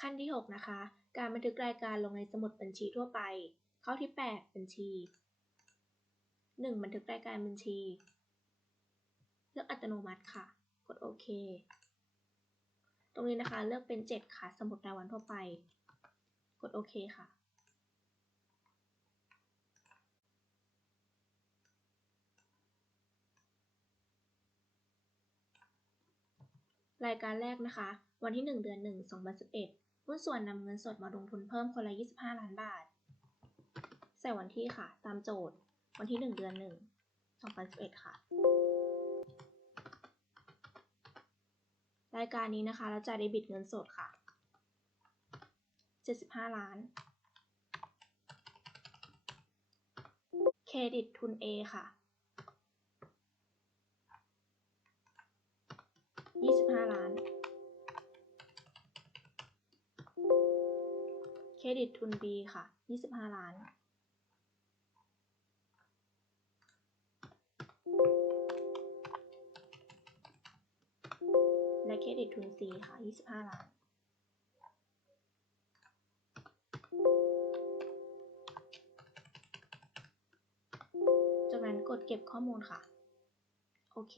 ขั้นที่ 6 นะคะ การบันทึกรายการลงในสมุดบัญชีทั่วไป ข้อที่ 8 บัญชี 1. บันทึกรายการบัญชี เลือกอัตโนมัติค่ะ กดโอเค ตรงนี้นะคะเลือกเป็น 7 ค่ะ สมุดรายวันทั่วไป กดโอเคค่ะ รายการแรกนะคะ วันที่ 1 เดือน 1 2011หุ้นส่วนนำเงินสดมาลงทุนเพิ่มคนละ 25 ล้านบาท ใส่วันที่ค่ะ ตามโจทย์ วันที่ 1 เดือน 1 2011 ค่ะ รายการนี้นะคะ เราจ่ายเดบิตเงินสดค่ะ 75 ล้าน เครดิตทุน A ค่ะ 25 ล้าน เครดิตทุน B ค่ะ 25 ล้าน และเครดิตทุน C ค่ะ 25 ล้าน จากนั้นกดเก็บข้อมูลค่ะ โอเค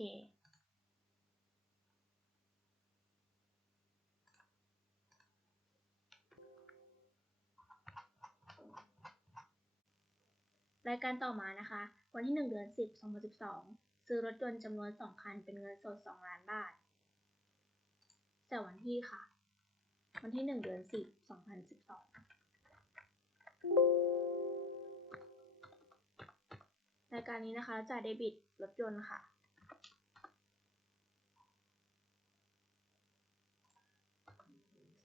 รายการต่อมานะคะ วันที่ 1 เดือน 10 2012 ซื้อรถยนต์จำนวน 2 คัน เป็นเงินสด 2 ล้านบาท แต่วันที่ค่ะ วันที่ 1 เดือน 10 2012 รายการนี้นะคะจ่ายเดบิตรถยนต์ค่ะ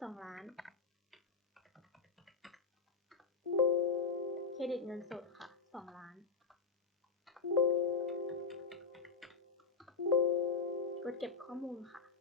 2ล้าน เครดิตเงินสดค่ะ เก็บข้อมูลค่ะ